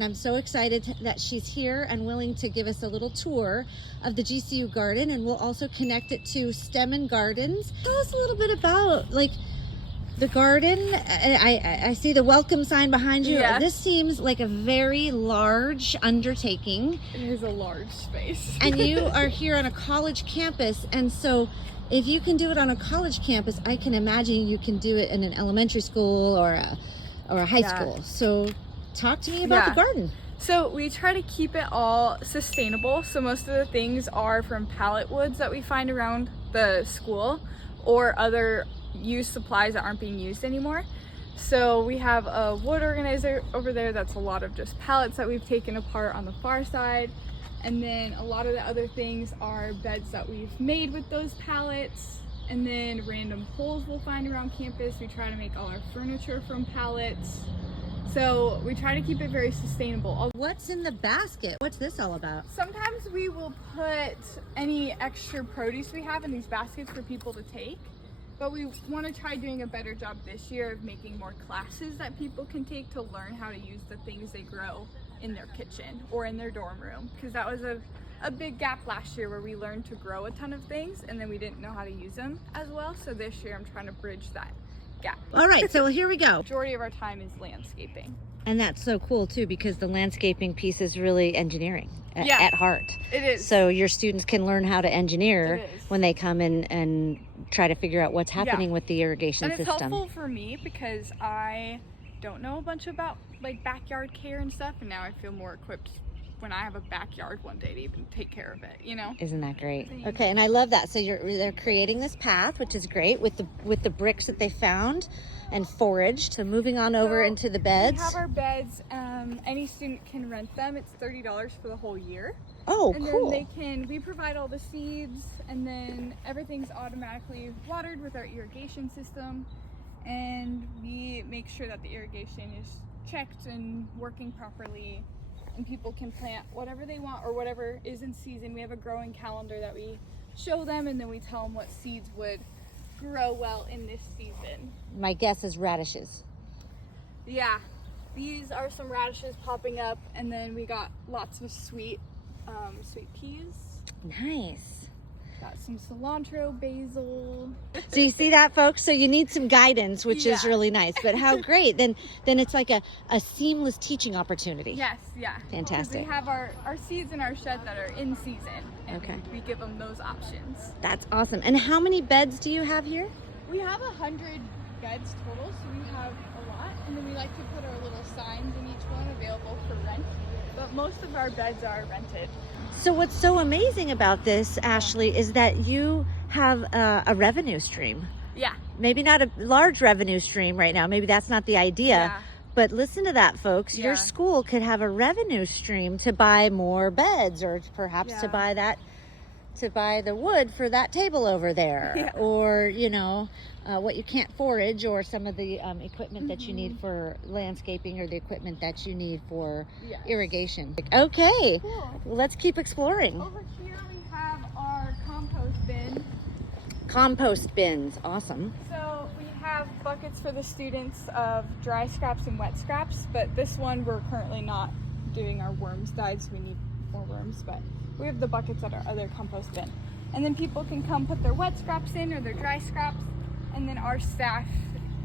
And I'm so excited that she's here and willing to give us a little tour of the GCU Garden, and we'll also connect it to STEM and Gardens. Tell us a little bit about like the garden. I see the welcome sign behind you. Yes. This seems like a very large undertaking. It is a large space. And you are here on a college campus, and so if you can do it on a college campus, I can imagine you can do it in an elementary school or a high school. So talk to me about the garden. So we try to keep it all sustainable. So most of the things are from pallet woods that we find around the school or other used supplies that aren't being used anymore. So we have a wood organizer over there that's a lot of just pallets that we've taken apart on the far side. And then a lot of the other things are beds that we've made with those pallets. And then random poles we'll find around campus. We try to make all our furniture from pallets. So we try to keep it very sustainable. What's in the basket? What's this all about? Sometimes we will put any extra produce we have in these baskets for people to take. But we want to try doing a better job this year of making more classes that people can take to learn how to use the things they grow in their kitchen or in their dorm room. Because that was a big gap last year where we learned to grow a ton of things and then we didn't know how to use them as well. So this year I'm trying to bridge that gap. All right, so here we go. Majority of our time is landscaping. And that's so cool too, because the landscaping piece is really engineering at heart. It is. So your students can learn how to engineer when they come in and try to figure out what's happening with the irrigation system. And it's helpful for me because I don't know a bunch about like backyard care and stuff, and now I feel more equipped when I have a backyard one day to even take care of it, you know? Isn't that great? Okay, and I love that. So they're creating this path, which is great, with the bricks that they found and foraged. So moving on over into the beds. We have our beds. Any student can rent them. It's $30 for the whole year. Oh, and cool. Then we provide all the seeds, and then everything's automatically watered with our irrigation system. And we make sure that the irrigation is checked and working properly, and people can plant whatever they want or whatever is in season. We have a growing calendar that we show them, and then we tell them what seeds would grow well in this season. My guess is radishes. Yeah, these are some radishes popping up, and then we got lots of sweet peas. Nice. Got some cilantro, basil. So you see that, folks? So you need some guidance, which is really nice. But how great. Then it's like a seamless teaching opportunity. Yes, yeah. Fantastic. We have our seeds in our shed that are in season, and we give them those options. That's awesome. And how many beds do you have here? We have 100 beds total, so we have a lot. And then we like to put our little signs in each one available for rent. But most of our beds are rented. So what's so amazing about this, Ashley, is that you have a revenue stream. Yeah. Maybe not a large revenue stream right now. Maybe that's not the idea. Yeah. But listen to that, folks. Your school could have a revenue stream to buy more beds, or perhaps to buy the wood for that table over there, or what you can't forage, or some of the equipment that you need for landscaping, or the equipment that you need for irrigation. Okay, cool. Well, let's keep exploring. Over here we have our compost bin. Compost bins, awesome. So we have buckets for the students of dry scraps and wet scraps, but this one we're currently not doing. Our worms died, so we need more worms, but we have the buckets at our other compost bin. And then people can come put their wet scraps in or their dry scraps, and then our staff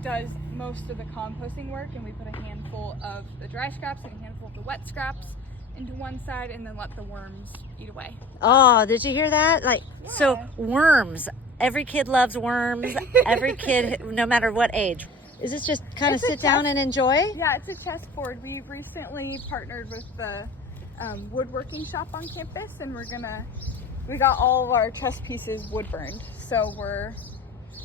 does most of the composting work, and we put a handful of the dry scraps and a handful of the wet scraps into one side and then let the worms eat away. Oh, did you hear that? So worms. Every kid loves worms. Every kid, no matter what age. Is this just kind of sit down and enjoy? Yeah, it's a chessboard. We've recently partnered with the woodworking shop on campus, and we got all of our chess pieces wood burned. So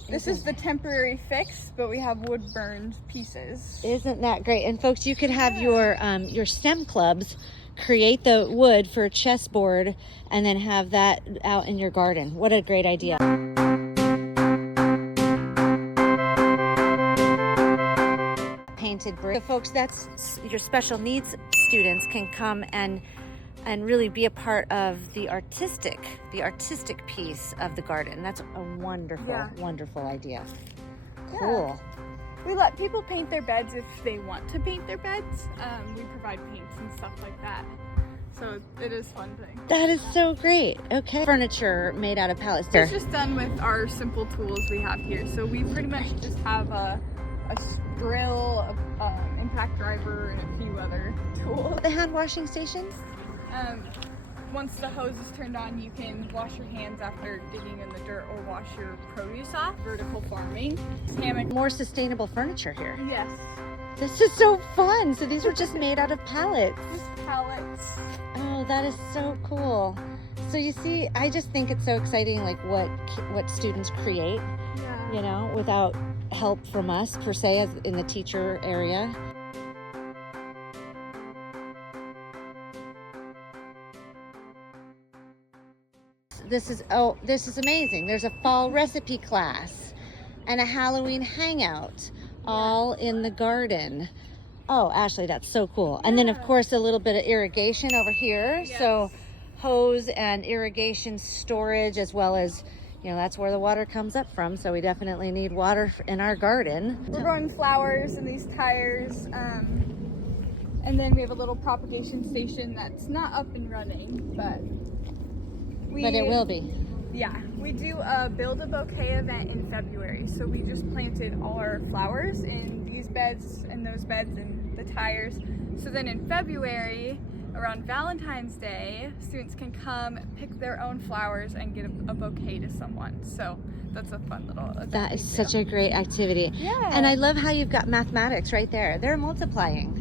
this is the temporary fix, but we have wood burned pieces. Isn't that great? And folks, you could have your STEM clubs create the wood for a chessboard and then have that out in your garden. What a great idea. Painted brick. So folks, that's your special needs students can come and really be a part of the artistic piece of the garden. That's a wonderful idea. Cool. We let people paint their beds if they want to paint their beds. We provide paints and stuff like that. So it is a fun thing. That is so great. Okay. Furniture made out of pallets. It's just done with our simple tools we have here. So we pretty much just have a drill, impact driver, and a few other tools. The hand washing stations? Once the hose is turned on, you can wash your hands after digging in the dirt or wash your produce off. Vertical farming. Hammock. More sustainable furniture here. Yes. This is so fun. So these were just made out of pallets. Just pallets. Oh, that is so cool. So you see, I just think it's so exciting, like what students create, Yeah. you know, without help from us per se, as in the teacher area. This is amazing. There's a fall recipe class and a Halloween hangout, all in the garden. Oh, Ashley, that's so cool. And then of course a little bit of irrigation over here. Yes. So hose and irrigation storage, as well as, you know, that's where the water comes up from. So we definitely need water in our garden. We're growing flowers in these tires. And then we have a little propagation station that's not up and running, but it will be. Yeah, we do a build a bouquet event in February. So we just planted all our flowers in these beds and those beds and the tires. So then in February, around Valentine's Day, students can come pick their own flowers and get a bouquet to someone. So that's a fun little event. That is such a great activity. Yeah. And I love how you've got mathematics right there. They're multiplying.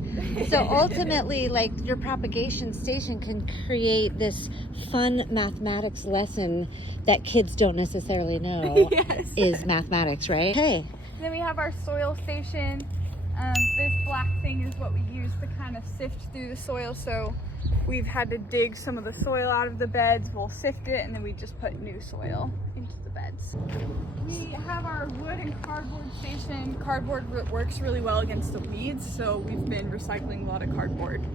So ultimately, like, your propagation station can create this fun mathematics lesson that kids don't necessarily know is mathematics, right? Okay. Then we have our soil station. This black thing is what we use to kind of sift through the soil. So we've had to dig some of the soil out of the beds. We'll sift it, and then we just put new soil into the beds. We have our wood and cardboard station. Cardboard works really well against the weeds, so we've been recycling a lot of cardboard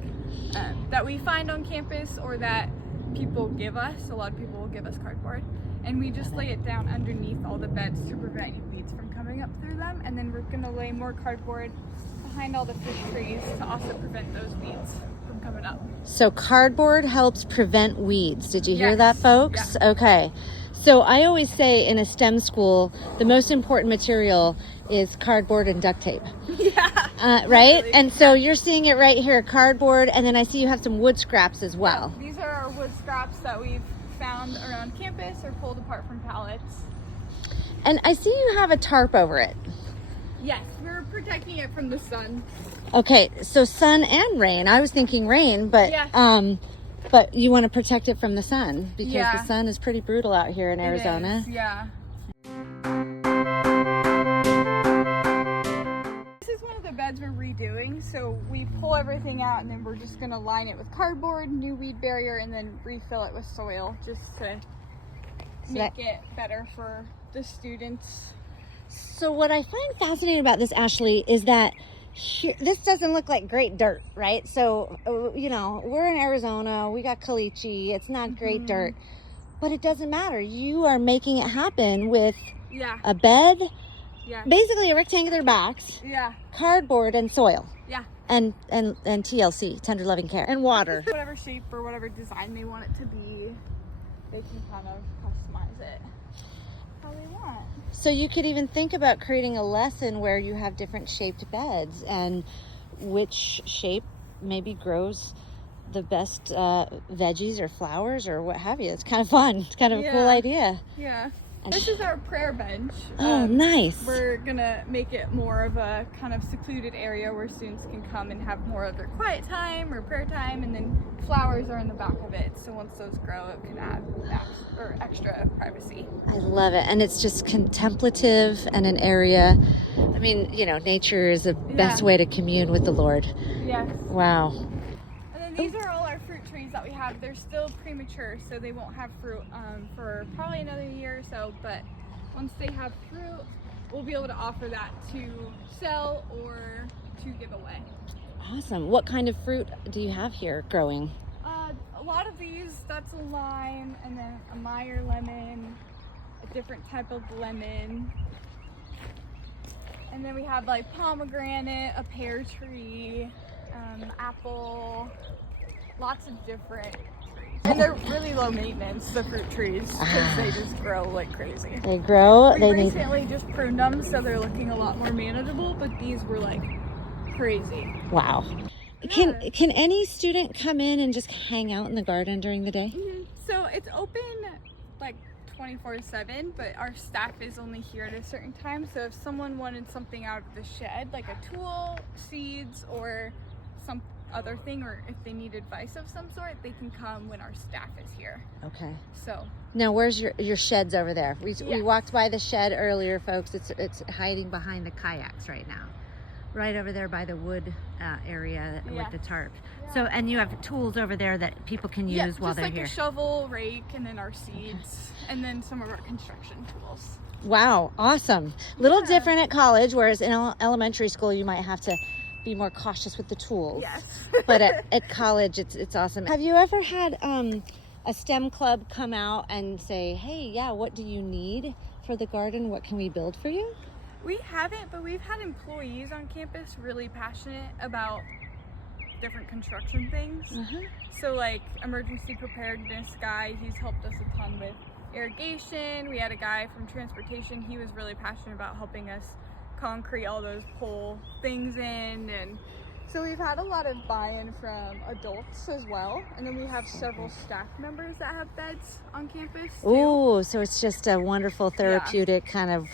that we find on campus or that people give us. A lot of people will give us cardboard. And we just lay it down underneath all the beds to prevent any weeds from coming up through them. And then we're gonna lay more cardboard behind all the fish trees to also prevent those weeds from coming up. So cardboard helps prevent weeds. Did you hear Yes. that, folks? Yeah. Okay. So I always say in a STEM school, the most important material is cardboard and duct tape. Yeah. Right? Really. And so you're seeing it right here, cardboard, and then I see you have some wood scraps as well. Yeah, these are our wood scraps that we've found around campus or pulled apart from pallets. And I see you have a tarp over it. Yes, we're protecting it from the sun. Okay, so sun and rain. I was thinking rain, but Yeah. but you want to protect it from the sun because Yeah. the sun is pretty brutal out here in Arizona. It is, yeah. This is one of the beds we're redoing, so we pull everything out and then we're just gonna line it with cardboard, new weed barrier, and then refill it with soil just to make it better for the students. So what I find fascinating about this, Ashley, is that this doesn't look like great dirt, right? So, you know, we're in Arizona, we got caliche, it's not great dirt, but it doesn't matter. You are making it happen with a bed, basically a rectangular box, cardboard and soil. And TLC, tender loving care, and water. Whatever shape or whatever design they want it to be, they can kind of customize it how they want. So you could even think about creating a lesson where you have different shaped beds and which shape maybe grows the best veggies or flowers or what have you. It's kind of fun. It's kind of a cool idea. Yeah. This is our prayer bench. Oh, nice. We're gonna make it more of a kind of secluded area where students can come and have more of their quiet time or prayer time, and then flowers are in the back of it. So once those grow, it can add extra privacy. I love it. And it's just contemplative and an area. I mean, you know, nature is the best way to commune with the Lord. Yes. Wow. And then these are all our fruit trees that we have. They're still premature, so they won't have fruit for probably another year or so, but once they have fruit, we'll be able to offer that to sell or to give away. Awesome. What kind of fruit do you have here growing? A lot of these, that's a lime, and then a Meyer lemon, a different type of lemon, And then we have like pomegranate, a pear tree, apple, lots of different trees. And they're really low maintenance, the fruit trees, because they just grow like crazy. They grow. We recently just pruned them, so they're looking a lot more manageable, but these were like crazy. Wow. Yeah. Can any student come in and just hang out in the garden during the day? So it's open like 24/7, but our staff is only here at a certain time. So if someone wanted something out of the shed, like a tool, seeds, or some other thing, or if they need advice of some sort, they can come when our staff is here. Okay. So now, where's your sheds over there? We walked by the shed earlier, folks. It's hiding behind the kayaks right now, right over there by the wood area with the tarp. So, and you have tools over there that people can use while they're here. Just like a shovel, rake, and then our seeds, and then some of our construction tools. Wow, awesome. Little different at college, whereas in elementary school you might have to be more cautious with the tools. Yes. But at college it's awesome. Have you ever had a STEM club come out and say, hey, yeah, what do you need for the garden? What can we build for you? We haven't, but we've had employees on campus really passionate about different construction things. So like emergency preparedness guy, he's helped us a ton with irrigation. We had a guy from transportation, he was really passionate about helping us concrete all those pole things in, and so we've had a lot of buy-in from adults as well, and then we have several staff members that have beds on campus too. Ooh, so it's just a wonderful therapeutic kind of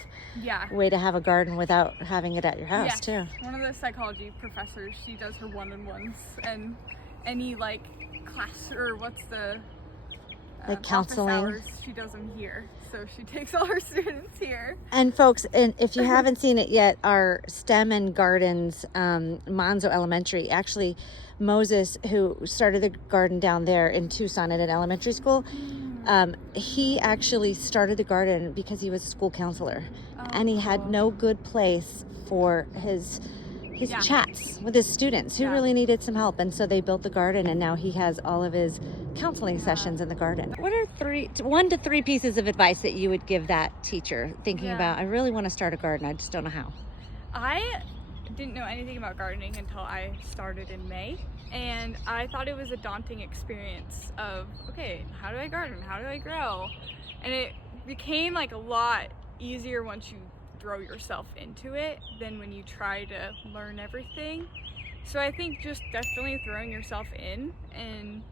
way to have a garden without having it at your house too. One of the psychology professors, she does her one-on-ones, and any like class or what's the like counseling office hours, she does them here, so she takes all her students here. And folks, and if you haven't seen it yet, our STEM and Gardens, Monzo Elementary, actually Moses, who started the garden down there in Tucson at an elementary school, he actually started the garden because he was a school counselor, and he had no good place for his chats with his students who really needed some help, and so they built the garden, and now he has all of his counseling sessions in the garden. What are 1 to 3 pieces of advice that you would give that teacher thinking about, I really want to start a garden, I just don't know how? I didn't know anything about gardening until I started in May, and I thought it was a daunting experience of, okay, how do I garden, how do I grow? And it became like a lot easier once you throw yourself into it than when you try to learn everything. So I think just definitely throwing yourself in and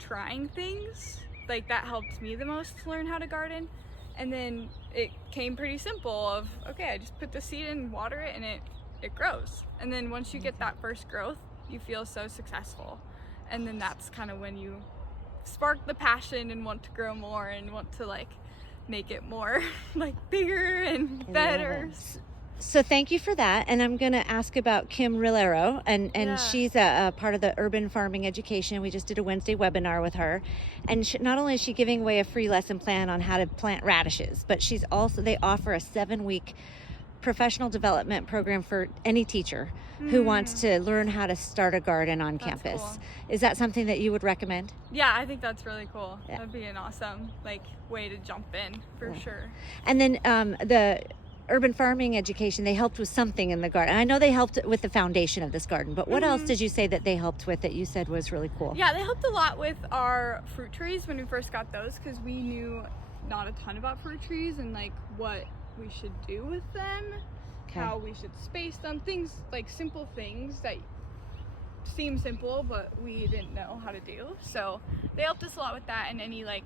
trying things, like that helped me the most to learn how to garden. And then it came pretty simple of, okay, I just put the seed in, water it, and it grows. And then once you get that first growth, you feel so successful. And then that's kind of when you spark the passion and want to grow more and want to like make it more like bigger and better. So thank you for that. And I'm going to ask about Kim Rilero, and she's a part of the urban farming education. We just did a Wednesday webinar with her, and not only is she giving away a free lesson plan on how to plant radishes, but she's also, they offer a 7-week professional development program for any teacher who wants to learn how to start a garden on campus. Cool. Is that something that you would recommend? Yeah, I think that's really cool. That'd be an awesome way to jump in for sure. And then the urban farming education, they helped with something in the garden. I know they helped with the foundation of this garden, but what else did you say that they helped with that you said was really cool? Yeah, they helped a lot with our fruit trees when we first got those, because we knew not a ton about fruit trees and like what we should do with them, how we should space them, things like simple things that seem simple but we didn't know how to do. So they helped us a lot with that, and any like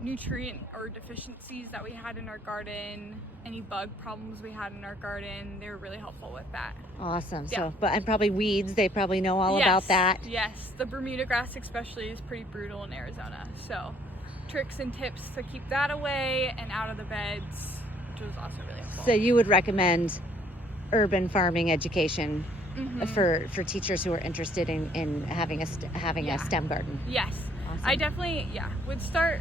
nutrient or deficiencies that we had in our garden, any bug problems we had in our garden, they were really helpful with that. Awesome. So, and probably weeds, they probably know all about that. Yes, the Bermuda grass especially is pretty brutal in Arizona, so tricks and tips to keep that away and out of the beds, which was also really helpful. So you would recommend urban farming education for teachers who are interested in having a STEM garden? Yes. Awesome. I definitely would start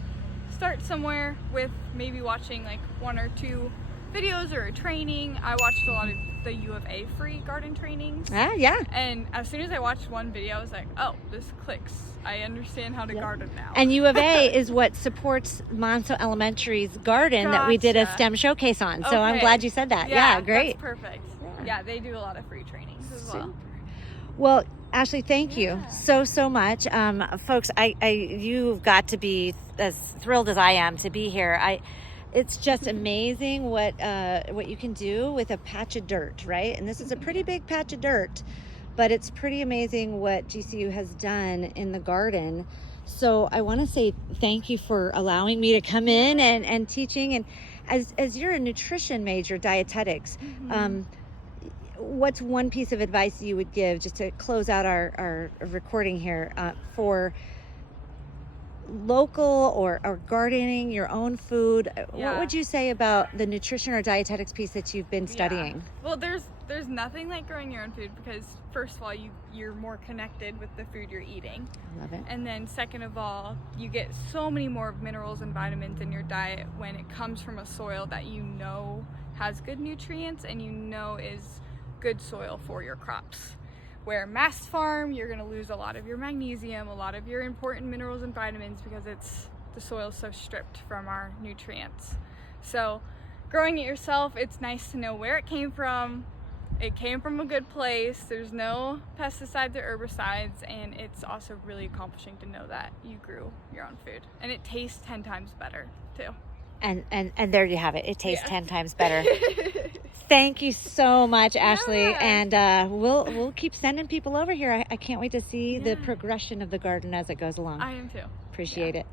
somewhere with maybe watching like 1 or 2 videos or a training. I watched a lot of the U of A free garden trainings. And as soon as I watched one video, I was like, oh, this clicks. I understand how to garden now. And U of A is what supports Monzo Elementary's garden that we did a STEM showcase on. So I'm glad you said that. Yeah, great. That's perfect. Yeah, they do a lot of free trainings as well. Well, Ashley, thank you so much. Folks, you've got to be as thrilled as I am to be here. It's just amazing what you can do with a patch of dirt, right? And this is a pretty big patch of dirt, but it's pretty amazing what GCU has done in the garden. So I want to say thank you for allowing me to come in and teaching. And as you're a nutrition major, dietetics, what's one piece of advice you would give, just to close out our recording here, for local or gardening your own food? What would you say about the nutrition or dietetics piece that you've been studying? Well, there's nothing like growing your own food, because first of all, you're more connected with the food you're eating. I love it. And then second of all, you get so many more minerals and vitamins in your diet when it comes from a soil that you know has good nutrients and you know is good soil for your crops. Where mass farm, you're going to lose a lot of your magnesium, a lot of your important minerals and vitamins, because the soil's so stripped from our nutrients. So growing it yourself, it's nice to know where it came from. It came from a good place. There's no pesticides or herbicides, and it's also really accomplishing to know that you grew your own food. And it tastes 10 times better too. And there you have it. It tastes 10 times better. Thank you so much, Ashley. And we'll keep sending people over here. I can't wait to see the progression of the garden as it goes along. I am too. Appreciate it.